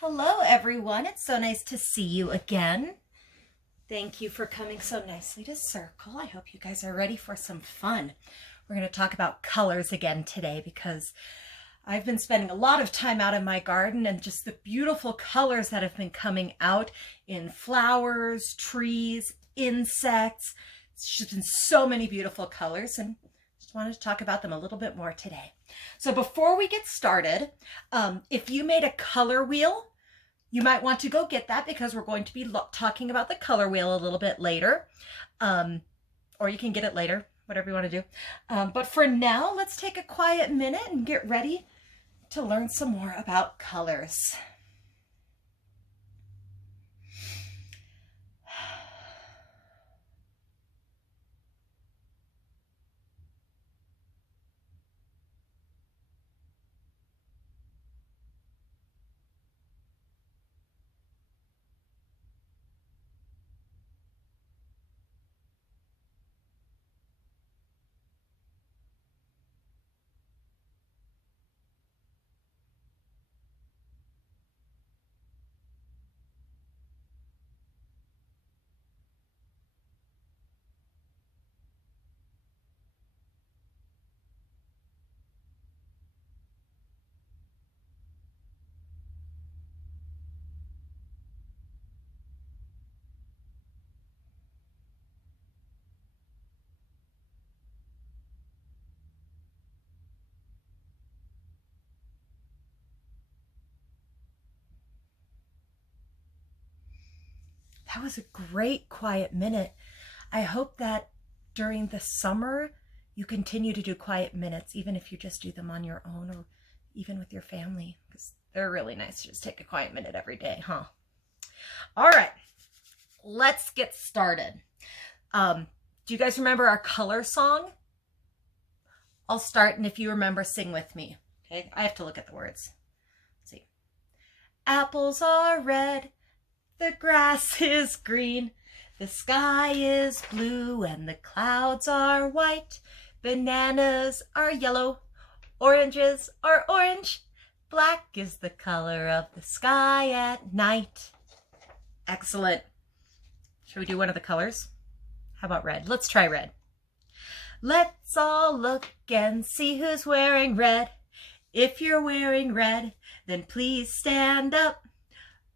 Hello everyone, it's so nice to see you again. Thank you for coming so nicely to Circle. I hope you guys are ready for some fun. We're going to talk about colors again today because I've been spending a lot of time out in my garden and just the beautiful colors that have been coming out in flowers, trees, insects. It's just been so many beautiful colors and just wanted to talk about them a little bit more today. So before we get started, if you made a color wheel, you might want to go get that because we're going to be talking about the color wheel a little bit later. Or you can get it later, whatever you want to do. But for now, let's take a quiet minute and get ready to learn some more about colors. That was a great quiet minute. I hope that during the summer you continue to do quiet minutes, even if you just do them on your own or even with your family, because they're really nice to just take a quiet minute every day, huh? All right, let's get started. Do you guys remember our color song? I'll start, and if you remember, sing with me. Okay, I have to look at the words. Let's see. Apples are red, the grass is green, the sky is blue, and the clouds are white. Bananas are yellow, oranges are orange. Black is the color of the sky at night. Excellent. Shall we do one of the colors? How about red? Let's try red. Let's all look and see who's wearing red. If you're wearing red, then please stand up.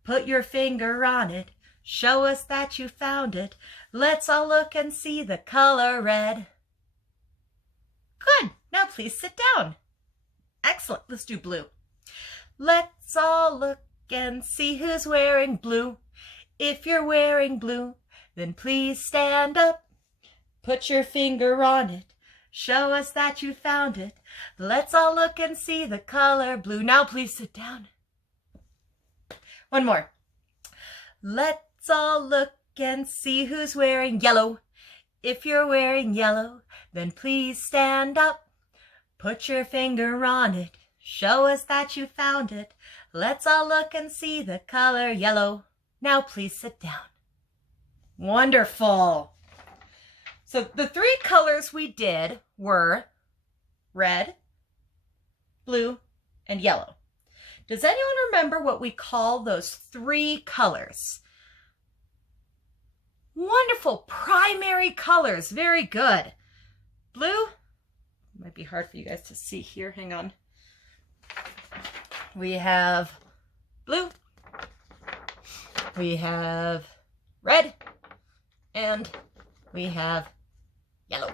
Put your finger on it. Show us that you found it. Let's all look and see the color red. Good. Now please sit down. Excellent. Let's do blue. Let's all look and see who's wearing blue. If you're wearing blue, then please stand up. Put your finger on it. Show us that you found it. Let's all look and see the color blue. Now please sit down. One more. Let's all look and see who's wearing yellow. If you're wearing yellow, then please stand up. Put your finger on it. Show us that you found it. Let's all look and see the color yellow. Now please sit down. Wonderful. So the three colors we did were red, blue, and yellow. Does anyone remember what we call those three colors? Wonderful, primary colors. Very good. Blue, might be hard for you guys to see here. Hang on. We have blue, we have red, and we have yellow.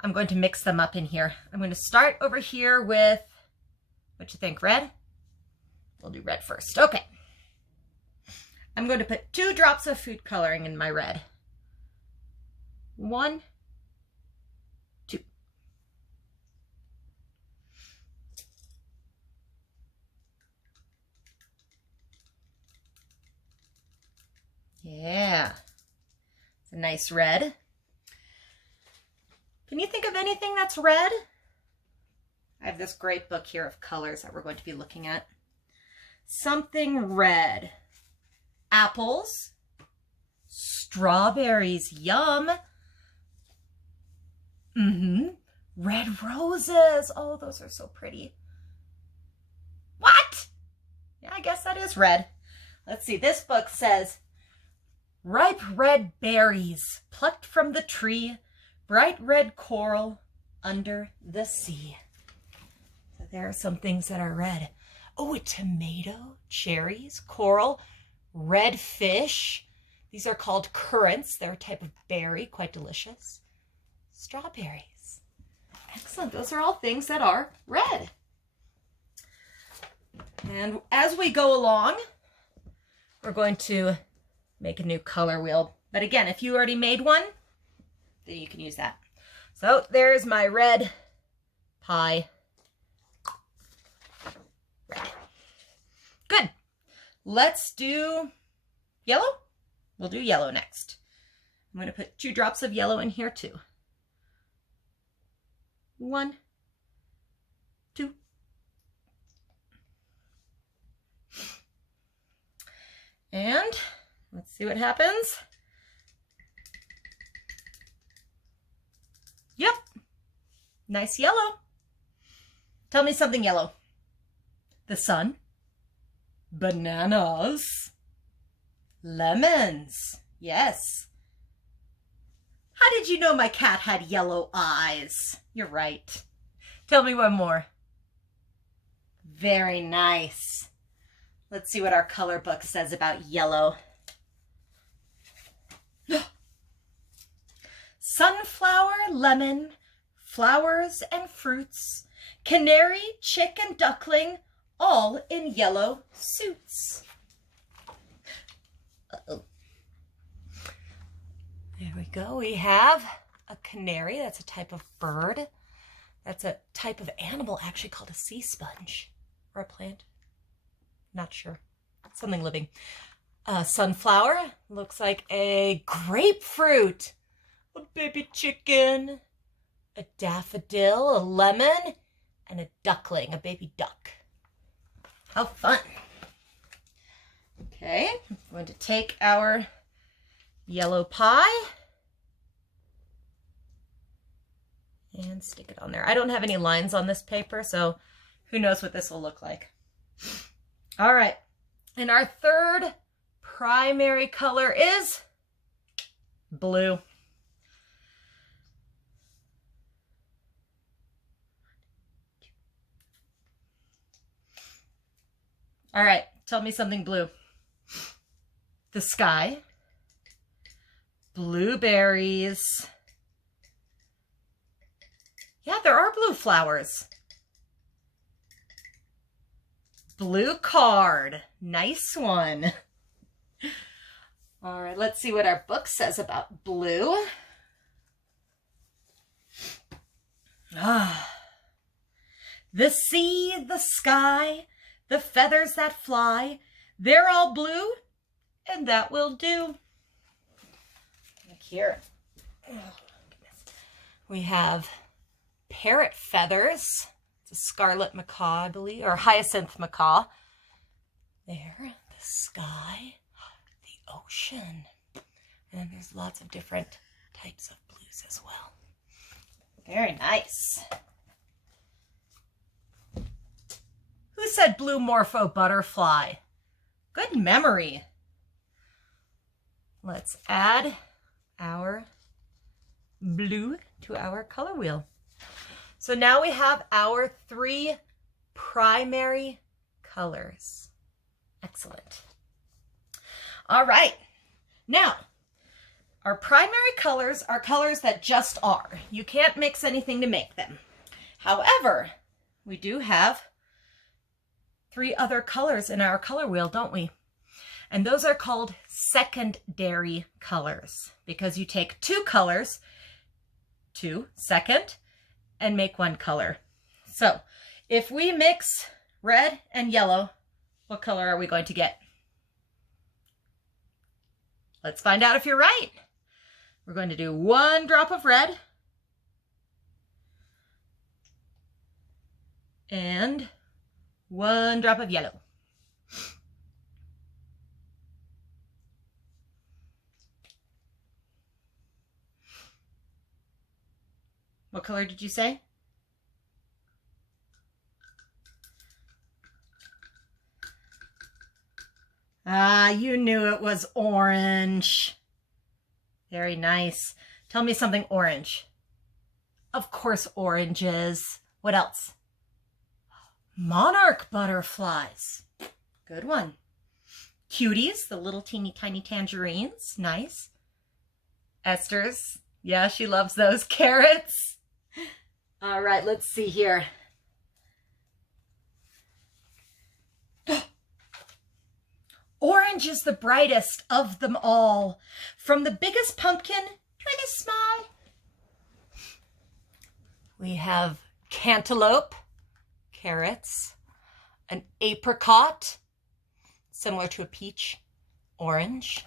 I'm going to mix them up in here. I'm going to start over here with, what you think, red? We'll do red first. Okay. I'm going to put 2 drops of food coloring in my red. 1, 2. Yeah. It's a nice red. Can you think of anything that's red? I have this great book here of colors that we're going to be looking at. Something red. Apples. Strawberries. Yum. Red roses. Oh, those are so pretty. What? Yeah, guess that is red. Let's see, this book says, ripe red berries plucked from the tree, bright red coral under the sea. So there are some things that are red. Oh, a tomato, cherries, coral, red fish. These are called currants. They're a type of berry, quite delicious. Strawberries. Excellent. Those are all things that are red. And as we go along, we're going to make a new color wheel. But again, if you already made one, then you can use that. So there's my red pie. Red. Good. Let's do yellow. We'll do yellow next. I'm going to put 2 drops of yellow in here too. 1, 2. And let's see what happens. Yep. Nice yellow. Tell me something yellow. The sun. Bananas. Lemons. Yes. How did you know my cat had yellow eyes? You're right. Tell me one more. Very nice. Let's see what our color book says about yellow. Sunflower, lemon, flowers and fruits, canary, chick, and duckling, all in yellow suits. Uh-oh. There we go. We have a canary. That's a type of bird. That's a type of animal actually called a sea sponge. Or a plant. Not sure. Something living. Sunflower looks like a grapefruit. A baby chicken. A daffodil. A lemon. And a duckling. A baby duck. How fun. Okay. I'm going to take our yellow pie and stick it on there. I don't have any lines on this paper, so who knows what this will look like. All right, and our third primary color is blue. All right, tell me something blue. The sky. Blueberries. Yeah, there are blue flowers. Blue card. Nice one. All right, let's see what our book says about blue. The sea, the sky, the feathers that fly, they're all blue, and that will do. Look here. Oh, we have parrot feathers. It's a scarlet macaw, I believe, or hyacinth macaw. There, the sky, the ocean. And then there's lots of different types of blues as well. Very nice. Who said blue morpho butterfly? Good memory. Let's add our blue to our color wheel. So now we have our 3 primary colors. Excellent. All right. Now, our primary colors are colors that just are. You can't mix anything to make them. However, we do have 3 other colors in our color wheel, don't we? And those are called secondary colors because you take 2 colors, 2 second, and make 1 color. So if we mix red and yellow, what color are we going to get? Let's find out if you're right. We're going to do 1 drop of red and 1 drop of yellow. What color did you say? Ah, you knew it was orange. Very nice. Tell me something orange. Of course, oranges. What else? Monarch butterflies. Good one. Cuties, the little teeny tiny tangerines. Nice. Esther's. Yeah, she loves those. Carrots. All right, let's see here. Orange is the brightest of them all. From the biggest pumpkin to the small. We have cantaloupe, carrots, an apricot, similar to a peach, orange.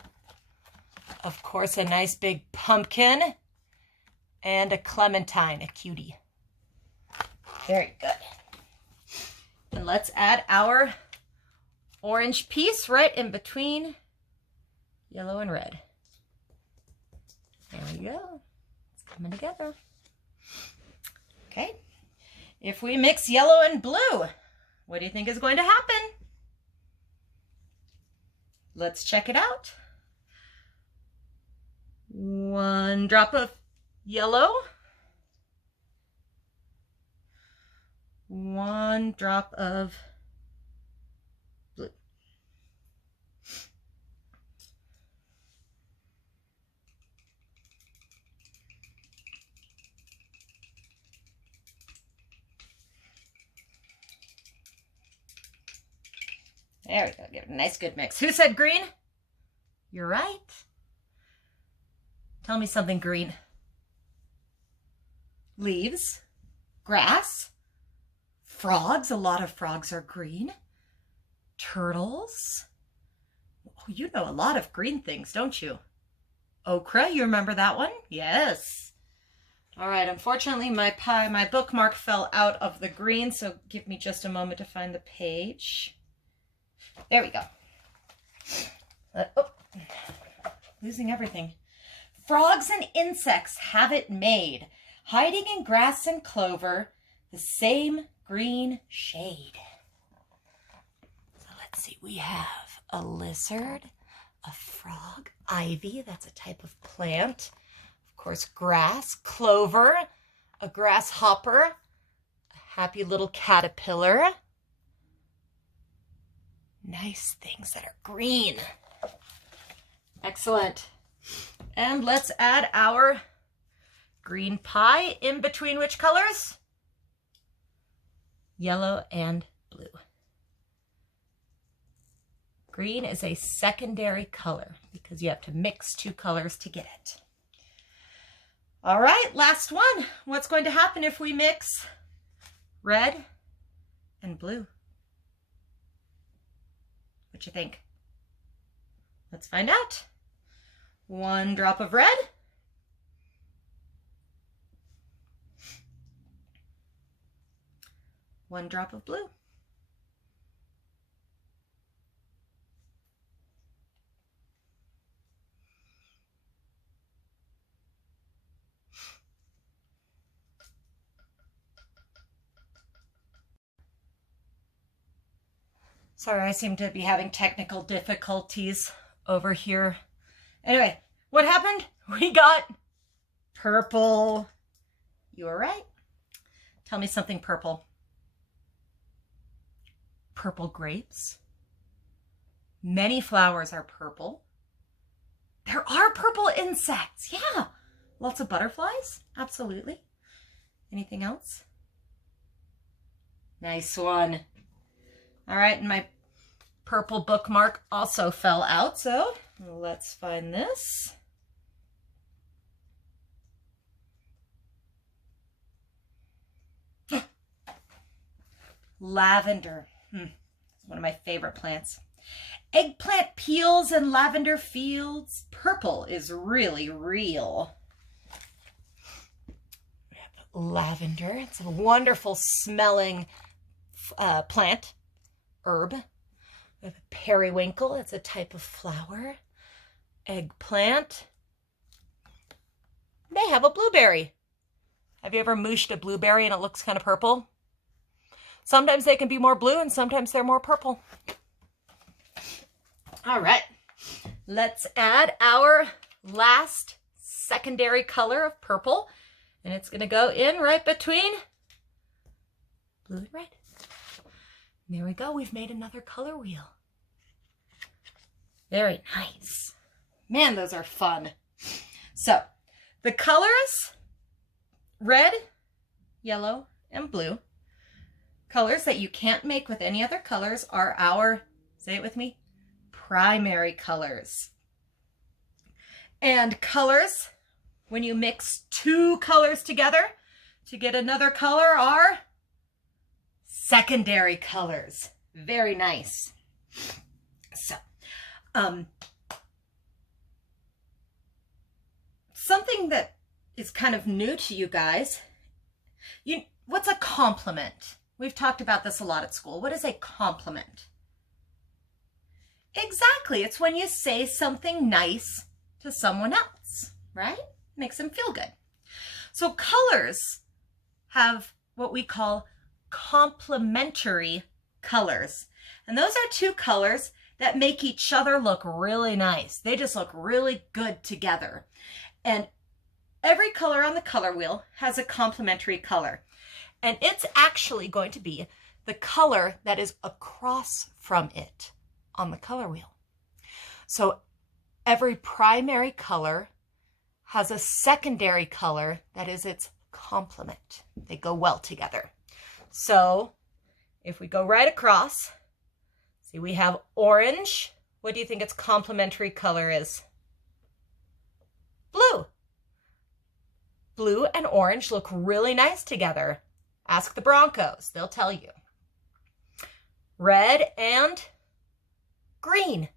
Of course, a nice big pumpkin, and a clementine, a cutie. Very good. And let's add our orange piece right in between yellow and red. There we go. It's coming together. Okay. If we mix yellow and blue, what do you think is going to happen? Let's check it out. 1 drop of yellow. 1 drop of blue. There we go. Give it a nice good mix. Who said green? You're right. Tell me something green. Leaves, grass, frogs. A lot of frogs are green. Turtles. Oh, you know a lot of green things, don't you? Okra, you remember that one? Yes. All right, unfortunately my bookmark fell out of the green, so give me just a moment to find the page. There we go. Oh, losing everything. Frogs and insects have it made, hiding in grass and clover, the same green shade. So let's see, we have a lizard, a frog, ivy, that's a type of plant, of course grass, clover, a grasshopper, a happy little caterpillar. Nice things that are green. Excellent. And let's add our green pie in between which colors? Yellow and blue. Green is a secondary color because you have to mix 2 colors to get it. All right, last one. What's going to happen if we mix red and blue? What you think? Let's find out. 1 drop of red. 1 drop of blue. Sorry, I seem to be having technical difficulties over here. Anyway, what happened? We got purple. You were right. Tell me something purple. Purple grapes. Many flowers are purple. There are purple insects. Yeah. Lots of butterflies. Absolutely. Anything else? Nice one. All right, and my purple bookmark also fell out, so let's find this. Lavender. One of my favorite plants. Eggplant peels and lavender fields. Purple is really real. We have lavender. It's a wonderful smelling plant. Herb. We have a periwinkle. It's a type of flower. Eggplant. They have a blueberry. Have you ever mooshed a blueberry and it looks kind of purple? Sometimes they can be more blue and sometimes they're more purple. All right, let's add our last secondary color of purple, and it's going to go in right between blue and red. And there we go. We've made another color wheel. Very nice. Man, those are fun. So the colors, red, yellow, and blue, colors that you can't make with any other colors, are our, say it with me, primary colors. And colors, when you mix two colors together to get another color, are secondary colors. Very nice. So, something that is kind of new to you guys, what's a compliment? We've talked about this a lot at school. What is a compliment? Exactly. It's when you say something nice to someone else, right? Makes them feel good. So colors have what we call complementary colors. And those are two colors that make each other look really nice. They just look really good together. And every color on the color wheel has a complementary color. And it's actually going to be the color that is across from it on the color wheel. So every primary color has a secondary color that is its complement. They go well together. So if we go right across, see, we have orange. What do you think its complementary color is? Blue. Blue and orange look really nice together. Ask the Broncos, they'll tell you. Red and green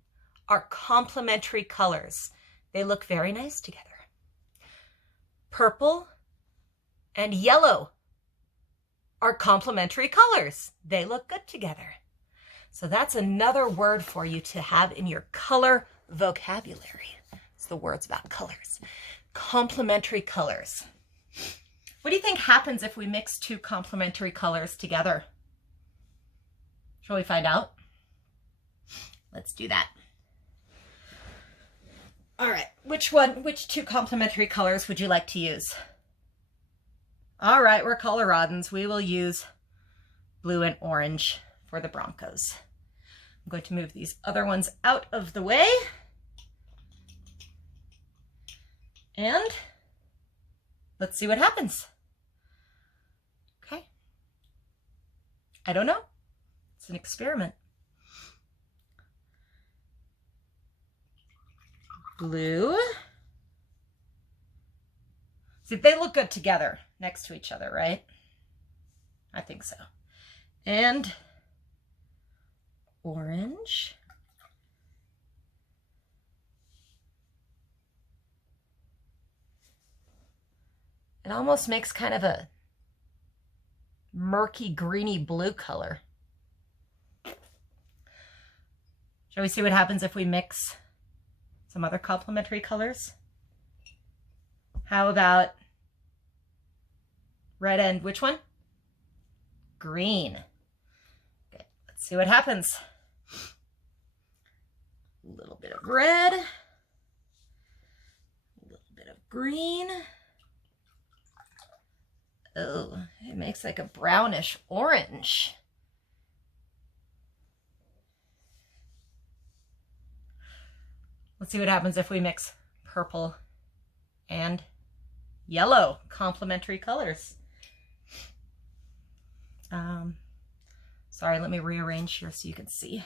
are complementary colors. They look very nice together. Purple and yellow are complementary colors. They look good together. So that's another word for you to have in your color vocabulary. It's the words about colors. Complementary colors. What do you think happens if we mix two complementary colors together? Shall we find out? Let's do that. All right, which two complementary colors would you like to use? All right, we're Coloradans. We will use blue and orange for the Broncos. I'm going to move these other ones out of the way. And let's see what happens. Okay. I don't know. It's an experiment. Blue. See, they look good together next to each other, right? I think so. And orange. It almost makes kind of a murky, greeny blue color. Shall we see what happens if we mix some other complementary colors? How about red and which one? Green. Okay, let's see what happens. A little bit of red, a little bit of green. Oh, it makes like a brownish orange. Let's see what happens if we mix purple and yellow, complementary colors. Sorry, let me rearrange here so you can see.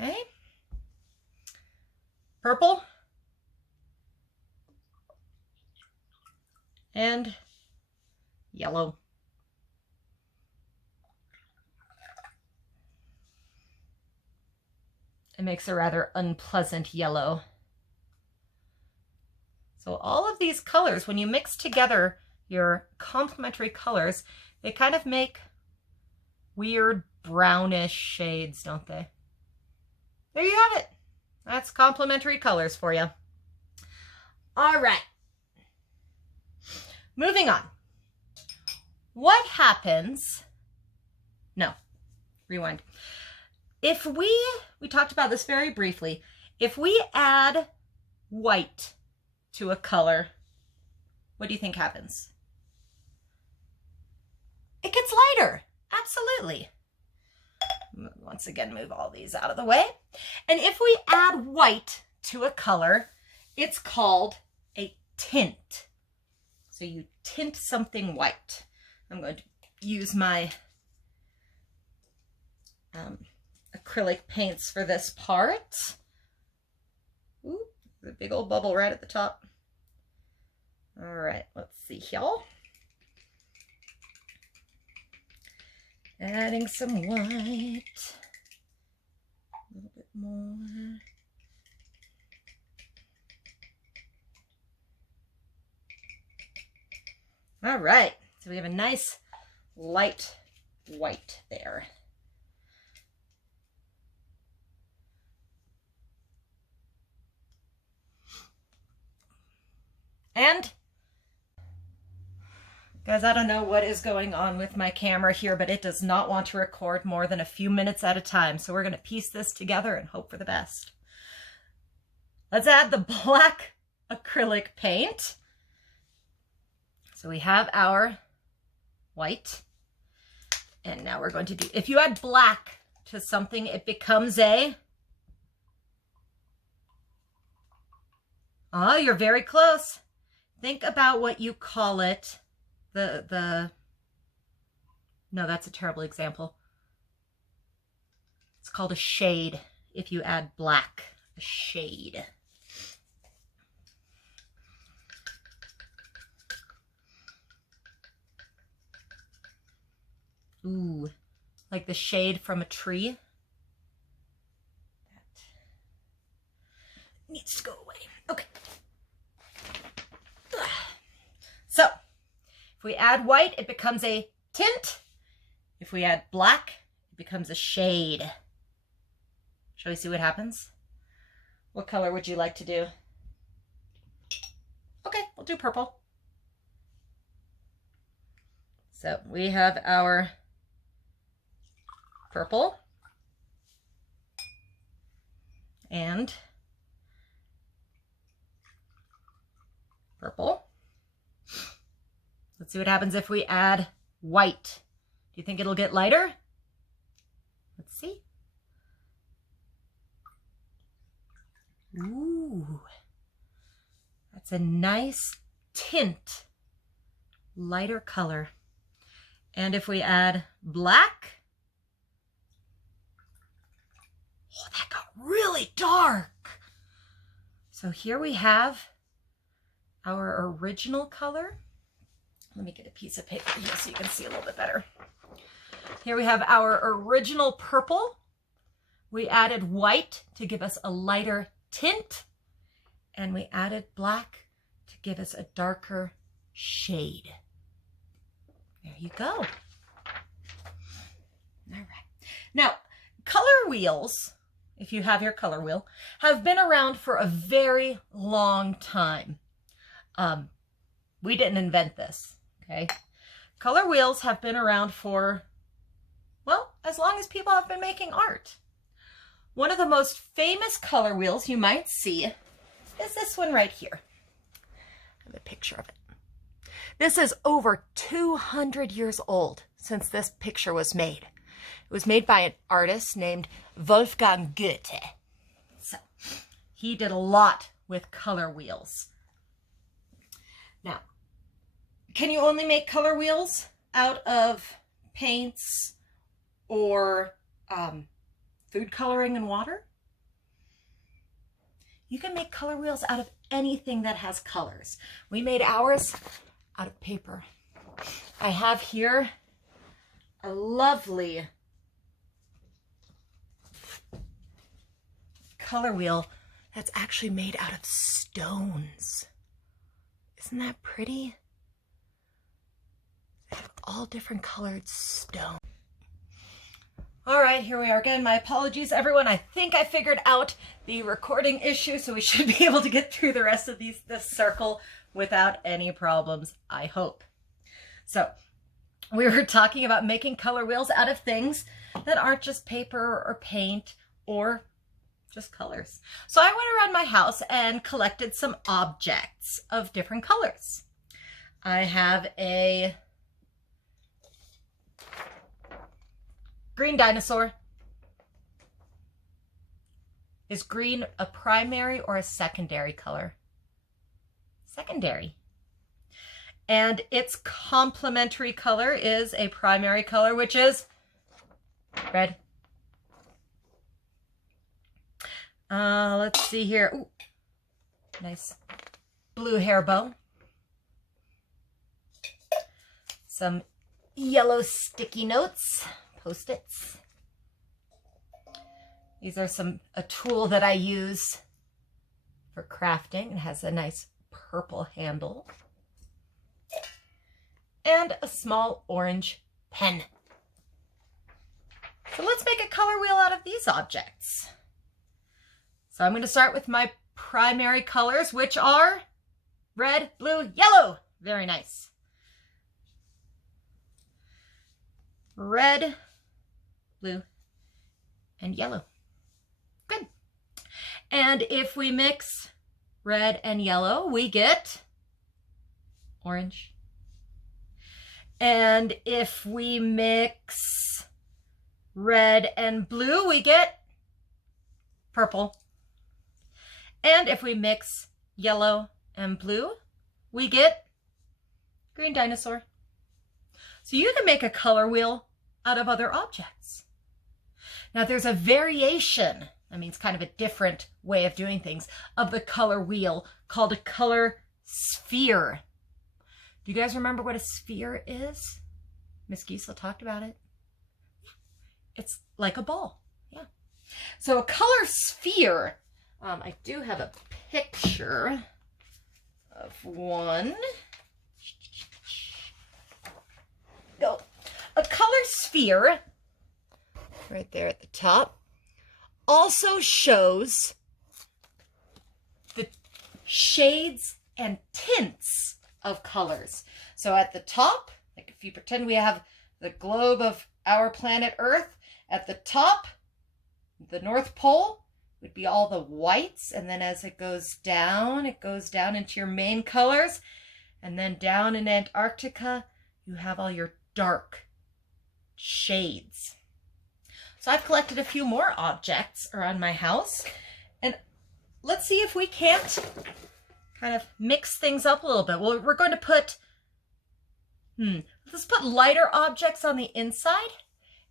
Okay. Purple and yellow. It makes a rather unpleasant yellow. So all of these colors, when you mix together your complementary colors, they kind of make weird brownish shades, don't they? There you have it. That's complementary colors for you. All right. Moving on. What happens? No, rewind. If we talked about this very briefly, if we add white to a color, what do you think happens? It gets lighter, absolutely. Once again, move all these out of the way. And if we add white to a color, it's called a tint. So you tint something white. I'm going to use my acrylic paints for this part. Ooh, the big old bubble right at the top. All right, let's see here. Adding some white. A little bit more. All right, so we have a nice light white there. And guys, I don't know what is going on with my camera here, but it does not want to record more than a few minutes at a time. So we're going to piece this together and hope for the best. Let's add the black acrylic paint. So we have our white. And now we're going to do, if you add black to something, it becomes a, oh, you're very close. Think about what you call it. No, that's a terrible example. It's called a shade if you add black, a shade. Ooh, like the shade from a tree. That needs to go away. Okay. So, if we add white, it becomes a tint. If we add black, it becomes a shade. Shall we see what happens? What color would you like to do? Okay, we'll do purple. So we have our purple and purple. Let's see what happens if we add white. Do you think it'll get lighter? Let's see. Ooh, that's a nice tint, lighter color. And if we add black, oh, that got really dark. So here we have our original color. Let me get a piece of paper here so you can see a little bit better. Here we have our original purple. We added white to give us a lighter tint, and we added black to give us a darker shade. There you go. All right. Now, color wheels, if you have your color wheel, have been around for a very long time. We didn't invent this, okay? Color wheels have been around for, well, as long as people have been making art. One of the most famous color wheels you might see is this one right here. I have a picture of it. This is over 200 years old since this picture was made. It was made by an artist named Wolfgang Goethe. So he did a lot with color wheels. Now, can you only make color wheels out of paints or food coloring and water? You can make color wheels out of anything that has colors. We made ours out of paper. I have here a lovely color wheel that's actually made out of stones. Isn't that pretty? They have all different colored stone. All right, here we are again. My apologies, everyone. I think I figured out the recording issue, so we should be able to get through the rest of this circle without any problems, I hope. So we were talking about making color wheels out of things that aren't just paper or paint or just colors. So I went around my house and collected some objects of different colors. I have a green dinosaur. Is green a primary or a secondary color? Secondary. And its complementary color is a primary color, which is red. Let's see here. Ooh, nice blue hair bow. Some yellow sticky notes, Post-its. These are a tool that I use for crafting. It has a nice purple handle. And a small orange pen. So let's make a color wheel out of these objects. So I'm going to start with my primary colors, which are red, blue, yellow. Very nice. Red, blue, and yellow. Good. And if we mix red and yellow, we get orange. And if we mix red and blue, we get purple. And if we mix yellow and blue, we get green dinosaur. So you can make a color wheel out of other objects. Now there's a variation, that means kind of a different way of doing things, of the color wheel called a color sphere. Do you guys remember what a sphere is? Miss Giesel talked about it. It's like a ball, yeah. So a color sphere, I do have a picture of one. Go. A color sphere, right there at the top, also shows the shades and tints of colors. So at the top, like if you pretend we have the globe of our planet Earth, at the top, the North Pole would be all the whites, and then as it goes down into your main colors, and then down in Antarctica, you have all your dark shades. So I've collected a few more objects around my house, and let's see if we can't kind of mix things up a little bit. Well, we're going to put, let's put lighter objects on the inside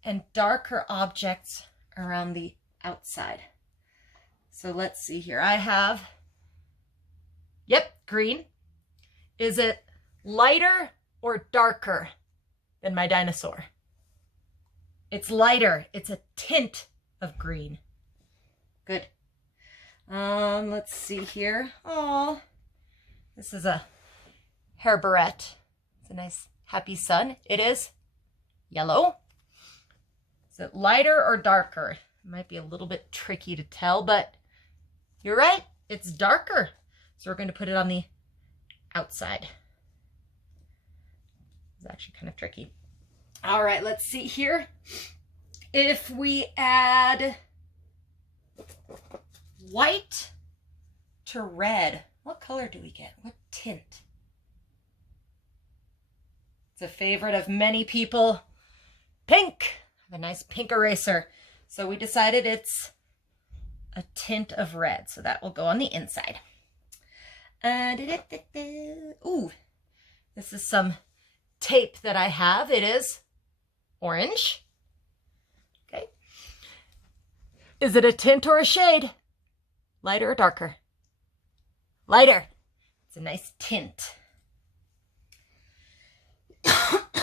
and darker objects around the outside. So let's see here. I have, green. Is it lighter or darker than my dinosaur? It's lighter. It's a tint of green. Good. Let's see here. Oh, this is a hair barrette. It's a nice happy sun. It is yellow. Is it lighter or darker? It might be a little bit tricky to tell, but you're right. It's darker. So we're going to put it on the outside. It's actually kind of tricky. All right, let's see here. If we add white to red, what color do we get? What tint? It's a favorite of many people. Pink. I have a nice pink eraser. So we decided it's a tint of red. So that will go on the inside. Ooh, this is some tape that I have. It is orange. Okay. Is it a tint or a shade? Lighter or darker? Lighter. It's a nice tint.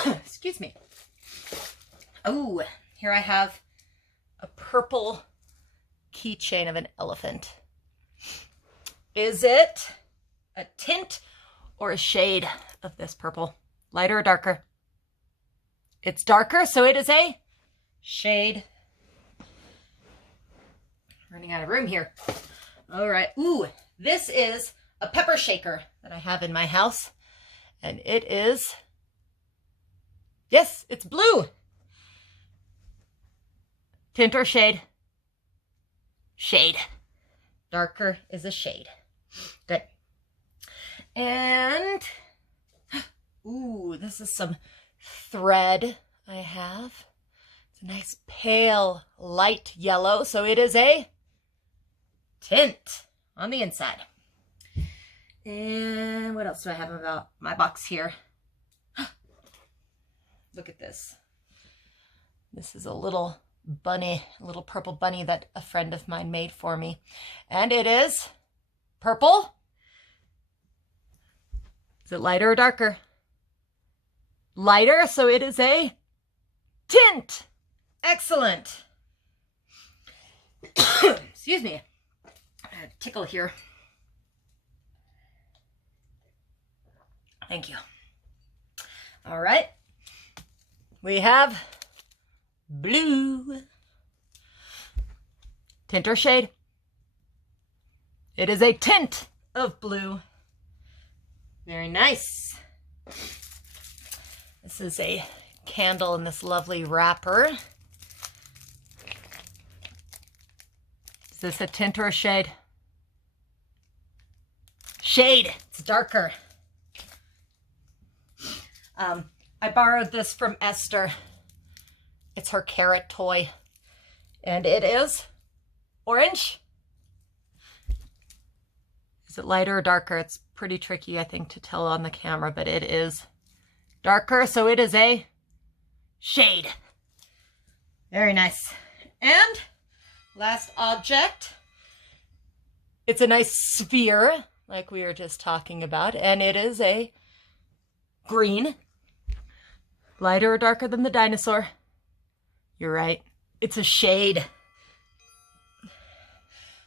Excuse me. Oh, here I have a purple keychain of an elephant. Is it a tint or a shade of this purple? Lighter or darker? It's darker, so it is a shade. Running out of room here. All right. Ooh, this is a pepper shaker that I have in my house. And it is, yes, it's blue. Tint or shade? Shade. Darker is a shade. Good. And, ooh, this is some thread I have. It's a nice pale light yellow, so it is a tint on the inside. And what else do I have about my box here? Look at this. This is a little bunny, a little purple bunny that a friend of mine made for me. And it is purple. Is it lighter or darker? Lighter, so it is a tint. Excellent. Excuse me. I had a tickle here. Thank you. All right. We have blue. Tint or shade? It is a tint of blue. Very nice. This is a candle in this lovely wrapper. Is this a tint or a shade? Shade. It's darker. I borrowed this from Esther. It's her carrot toy. And it is orange. Is it lighter or darker? It's pretty tricky, I think, to tell on the camera, but it is darker, so it is a shade. Very nice. And last object. It's a nice sphere, like we were just talking about, and it is a green. Lighter or darker than the dinosaur? You're right. It's a shade.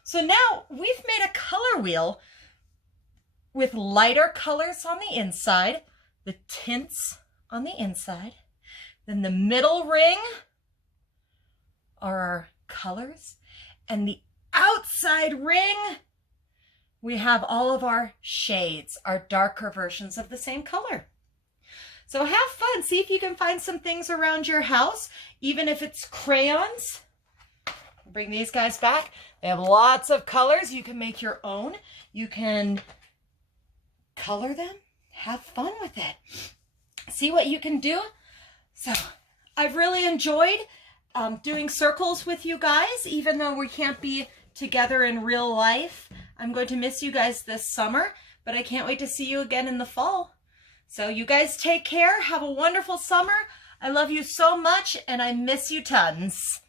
So now we've made a color wheel with lighter colors on the inside, the tints on the inside. Then the middle ring are our colors. And the outside ring, we have all of our shades, our darker versions of the same color. So have fun. See if you can find some things around your house, even if it's crayons. Bring these guys back. They have lots of colors. You can make your own. You can color them. Have fun with it. See what you can do. So I've really enjoyed doing circles with you guys, even though we can't be together in real life. I'm going to miss you guys this summer, but I can't wait to see you again in the fall. So you guys take care. Have a wonderful summer. I love you so much, and I miss you tons.